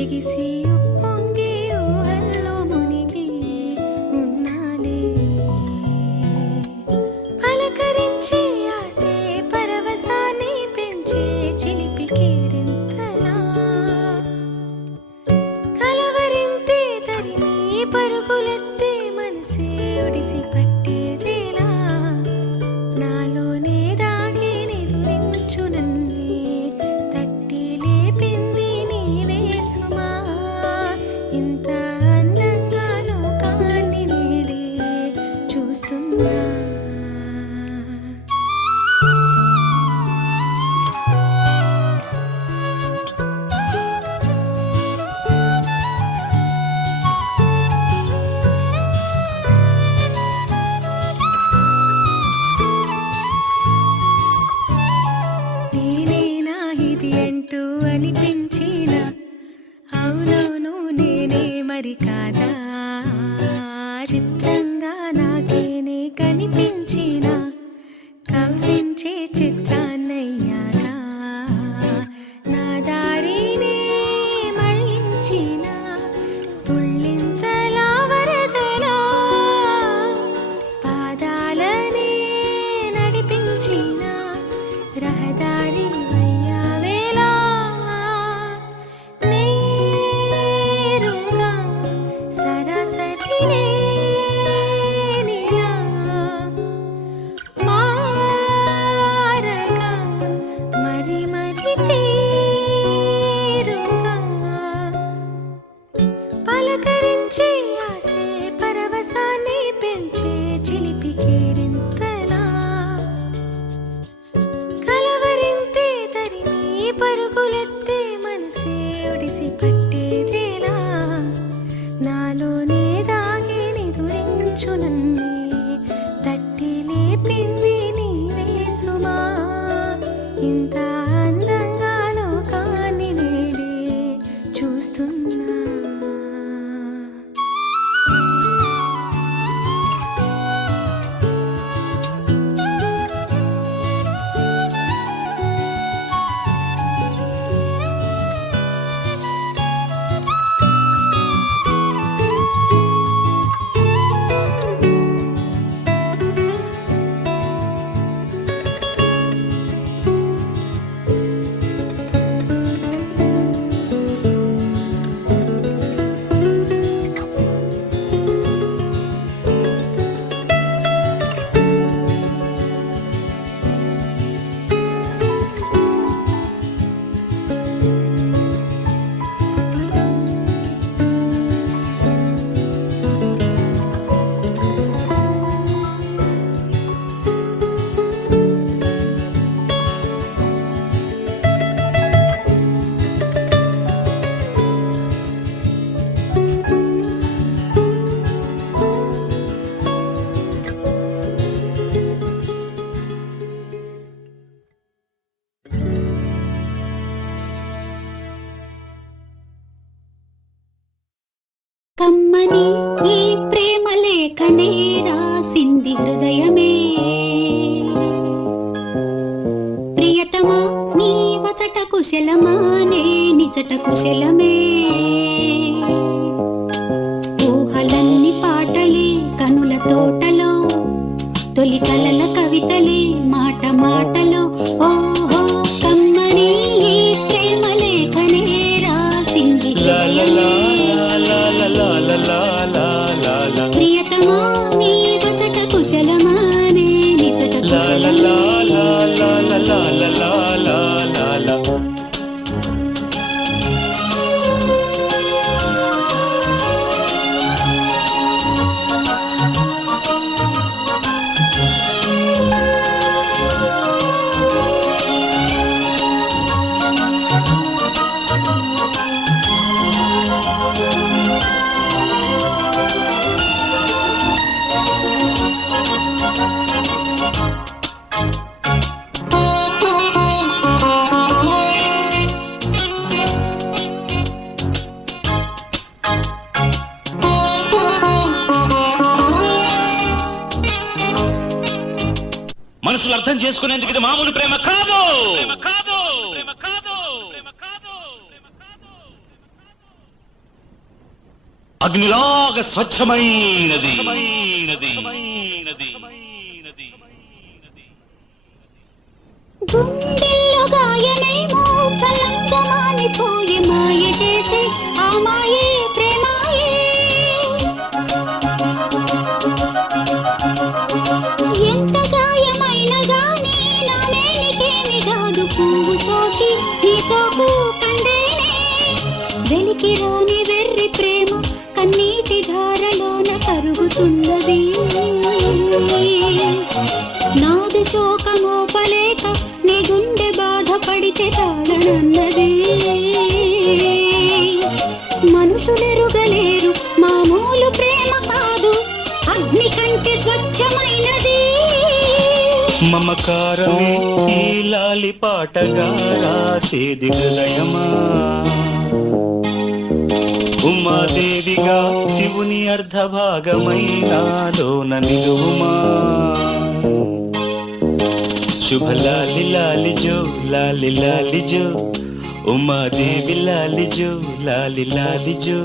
ఎగిసి ఉప్పొంగి ఊహల్లో మునిగి ఉన్నాలే. పలకరించి ఆసే పరవశాన్ని పెంచే చిలిపి కేరింతలా కలవరింతే తరిమి పరుగులెత్తే మనసే ఒడిసి పట్టేదేలా. నాలోనే దాగి నిదురించు నన్నే తట్టి లేపింది నీవే సుమా. ఇంత అందంగా లోకాన్ని నేడే చూస్తున్నా. నేనేనా ఇది అంటూ అనిపించిన అవునవును నేనే మరి కాదా. చిత్రంగా నాకేనే కనిపించిన కవ్వించే చిత్రాన్నయ్యాగా. నా దారినే మళ్ళించిన తుళ్ళింతలా వరదలా పాదాలనే నడిపించిన రహదారి వయ్యావేలా. నేరుగా సరాసరినే నీలా మారగా మరి మరి తీరుగా పలకరించి ఆసే పరవశాన్ని పెంచే చిలిపి కేరింతలా కలవరింతే తరిమి పరుగులెత్తే మనసే ఒడిసి పట్టేదేలా. నాలోనే దాగి నిదురించు నన్నే తట్టి లేపింది నీవే సుమా. ఇంత అందంగా లోకాన్ని నేడే చూస్తున్నా. కమ్మని ఈ ప్రేమ లేఖనే రాసింది హృదయమే. ప్రియతమా నీ వచట కుశలమా నే నిజట కుశలమే. ఊహలన్ని పాటలే కనుల తోటలో తొలి కలల కవితలే మాట మాటలో. ఓహో కమ్మని ఈ ప్రేమ లేఖనే రాసింది హృదయమే. ప్రియతమా నీ వచట కుశలమా నే నిజట కుశలమే. మనసులు అర్థం చేసుకునేందుకు ఇది మామూలు ప్రేమ కాదు. అగ్నిలాగా స్వచ్ఛమైనది. గుండెల్లో గాయమేమో చల్లంగా మానిపోయి మాయ చేసే ఆ మాయే ప్రేమాయే. ఎంత గాయమైన గానీ నా నేనికేమి కాదు, పువ్వు సోకి నీ సోకు కందేనే. వెలికి రాని వెర్రి ప్రేమ కన్నీటి ధారలోన కరుగుతున్నది. నాదు శోకమోపలేక నీ గుండె బాధపడితే తాళనన్నది. మనుషులెరుగలేరు మామూలు ప్రేమ కాదు, అగ్ని కంటే స్వచ్ఛమైనది. మమకారమే ఈ లాలి పాటగా రాసేది హృదయమా. ఉమాదేవిగా శివుని అర్ధభాగమైనాలోన నిలువుమా. శుభ లాలి లాలి జో లాలి లాలి జో, ఉమాదేవి లాలి జో లాలి లాలి జో.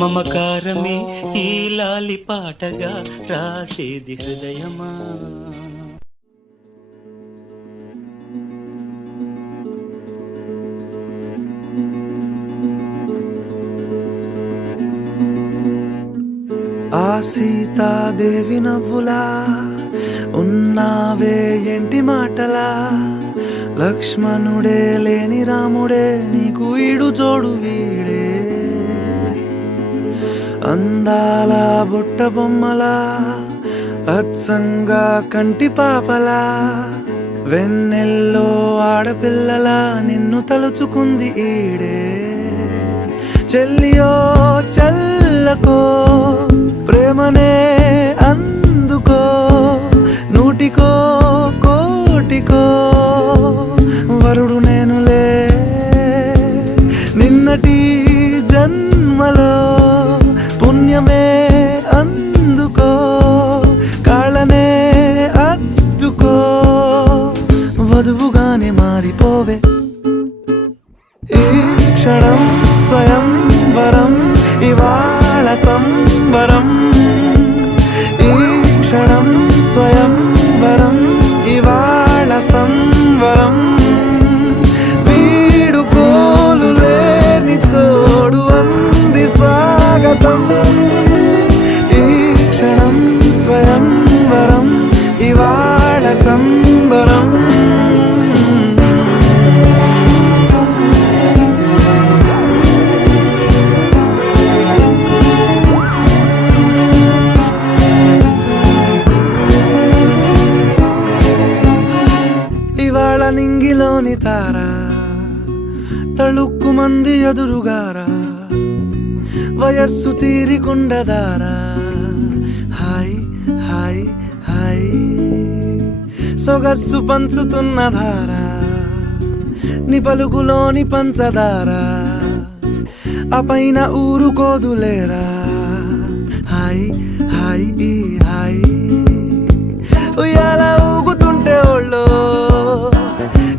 మమకారమే ఈ లాలి పాటగా రాసేది హృదయమా. ఆ సీతాదేవి నవ్వులా ఉన్నావే ఎంటి మాటలా. లక్ష్మణుడే లేని రాముడే నీకు ఈడు జోడు వీడే. అందాల బుట్ట బొమ్మలా అచ్చంగా కంటి పాపలా, వెన్నెల్లో ఆడపిల్లలా నిన్ను తలుచుకుంది ఈడే. చెల్లియో చల్లకో ప్రేమనే అందుకో, నూటికో కోటికో వరుడు నేనులే. నిన్నటి జన్మలో పుణ్యమే అందుకో, కాళ్ళనే అద్దుకో, వధువుగానే మారిపోవే. ఈ క్షణం స్వయం వరం ఇవాళ సంబరం. ఈ క్షణం స్వయం వరం ఇవాళ సంవరం. వీడుకోలు లేని తోడు అంది స్వాగతం. ఈ క్షణం స్వయం వరం ఇవాళ సంబరం. ఇవాళ నింగిలోని తారా తళుక్కు మంది ఎదురుగారా, వయస్సు తీరికుండదారా. హాయ్ హాయ్ హాయ్ సొగస్సు పంచుతున్న ధారా, నీ పలుకులోని పంచదారా. ఆ పైన ఊరుకోదులేరా. హాయ్ హాయ్ హాయ్ ఉయ్యాల ఊగుతుంటే ఒళ్ళో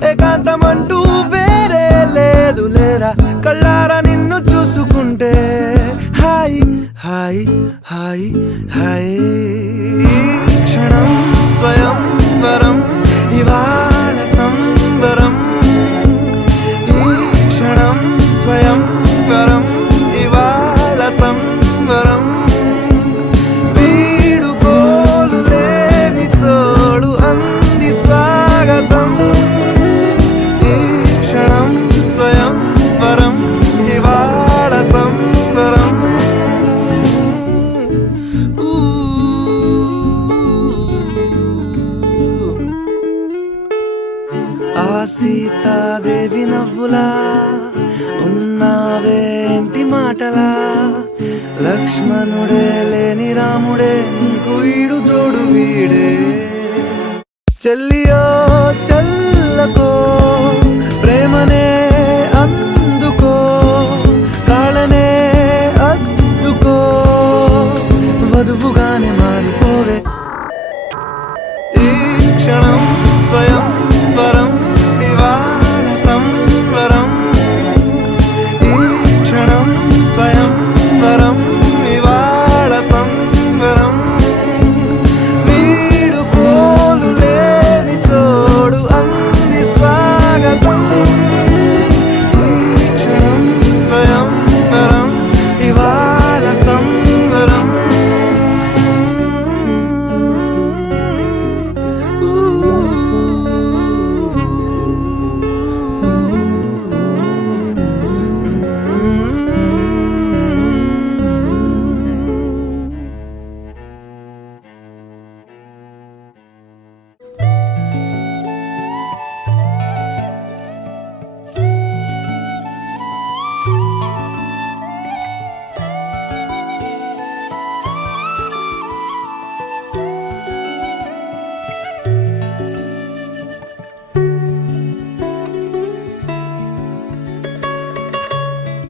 ఏకాంతమంటూ వేరే లేదు లేరా. కళ్ళారా నిన్ను చూసుకుంటే హాయ్ హాయ్ హాయ్ హాయ్. క్షణం స్వయం వరం ఇవాళ సంబరం. ఈ క్షణం స్వయం వరం ఇవాళ సంబరం. వీడుకోలు లేని తోడు అంది స్వాగతం. ఈ క్షణం స్వయం వరం ఇవాళ సంబరం. ఆ సీతాదేవి నవ్వులా ఉన్నావేంటి మాటలా. లక్ష్మణుడే లేని రాముడే నీకు ఈడు జోడు వీడే. చెల్లియో చల్లకో ప్రేమనే